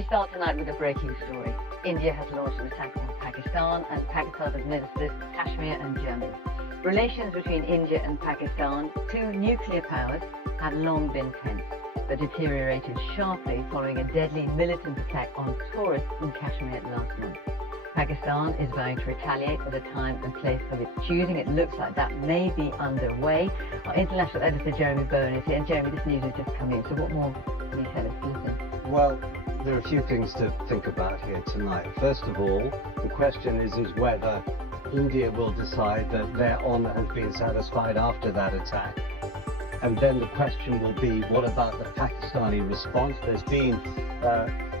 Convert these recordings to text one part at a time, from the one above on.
We start tonight with a breaking story. India has launched an attack on Pakistan, and Pakistan administers Kashmir and Jammu. Relations between India and Pakistan, two nuclear powers, have long been tense, but deteriorated sharply following a deadly militant attack on tourists in Kashmir last month. Pakistan is vowing to retaliate at a time and place of its choosing. It looks like that may be underway. Our international editor 𝗜Ž𝗶𝗶 is here. And 𝗜Ž𝗶, this news has just come in, so what more can you tell us? Listen. Well, there are a few things to think about here tonight. First of all, the question is whether India will decide that their honour has been satisfied after that attack. And then the question will be, what about the Pakistani response? There's been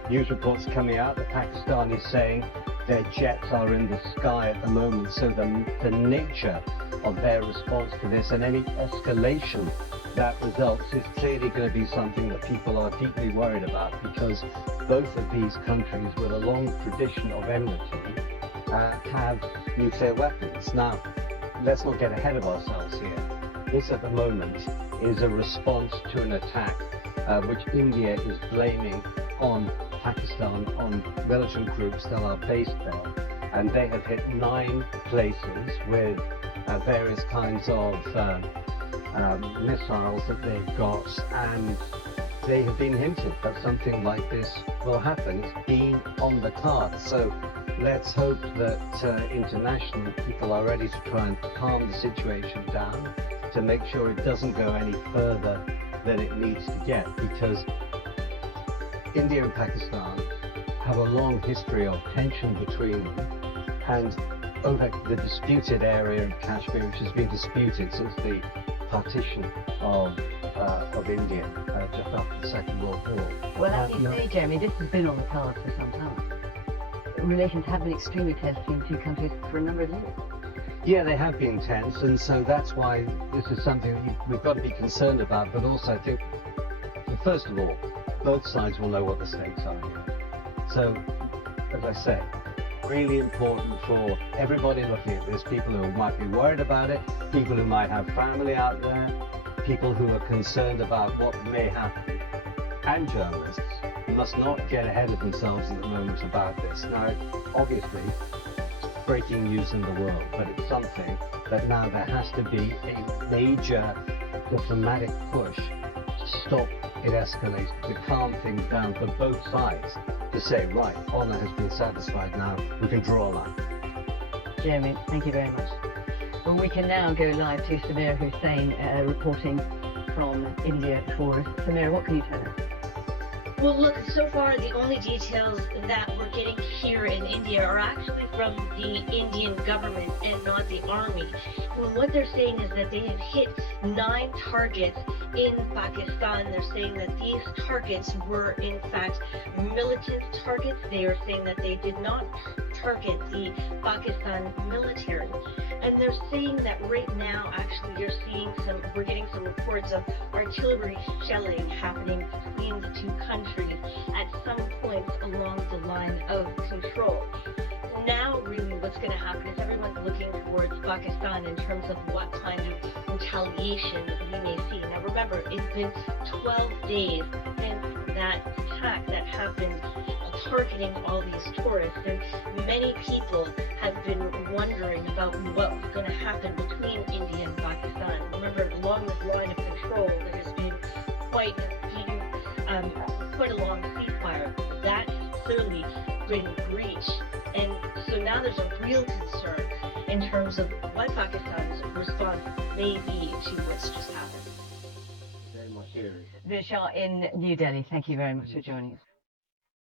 news reports coming out, the Pakistanis saying their jets are in the sky at the moment, so the nature of their response to this and any escalation that results is clearly going to be something that people are deeply worried about, because both of these countries with a long tradition of enmity have nuclear weapons. Now, let's not get ahead of ourselves here. This at the moment is a response to an attack which India is blaming on Pakistan, on militant groups that are based there, and they have hit 9 places with various kinds of missiles that they've got, and they have been hinted that something like this will happen. It's been on the cards, so let's hope that international people are ready to try and calm the situation down to make sure it doesn't go any further than it needs to get, because India and Pakistan have a long history of tension between them, and over the disputed area in Kashmir, which has been disputed since the partition of India just after the Second World War. Well, as you say, 𝗜Ž𝗶𝗶, this has been on the cards for some time. Relations have been extremely tense between the two countries for a number of years. Yeah, they have been tense, and so that's why this is something that we've got to be concerned about, but also I think, first of all, both sides will know what the stakes are here. So, as I say, really important for everybody looking at this, people who might be worried about it, people who might have family out there, people who are concerned about what may happen, and journalists must not get ahead of themselves at the moment about this. Now, obviously, breaking news in the world, but it's something that now there has to be a major diplomatic push to stop it escalating, to calm things down for both sides, to say, right, honour has been satisfied now, we can draw a line. 𝗜Ž𝗶𝗶, thank you very much. Well, we can now go live to 𝗜Ž𝗶𝗶 reporting from India for us. 𝗜Ž𝗶𝗶, what can you tell us? Well, look, so far the only details that we're getting here in India are actually from the Indian government and not the army. And what they're saying is that they have hit 9 targets in Pakistan. They're saying that these targets were in fact militant targets. They are saying that they did not target the Pakistan military. And they're saying that right now, actually, we're getting some reports of artillery shelling happening between the two countries at some points along the line of control. Now, really, what's going to happen is everyone's looking towards Pakistan in terms of what kind of retaliation we may see. Now, remember, it's been 12 days since that attack that happened targeting all these tourists, and many people have been wondering about what was going to happen between India and Pakistan. Remember, along this line of control, there has been quite a long ceasefire. That's clearly been breached, and so now there's a real concern in terms of what Pakistan's response may be to what's just happened. Very much serious. 𝗜Ž in New Delhi, thank you very much for joining us.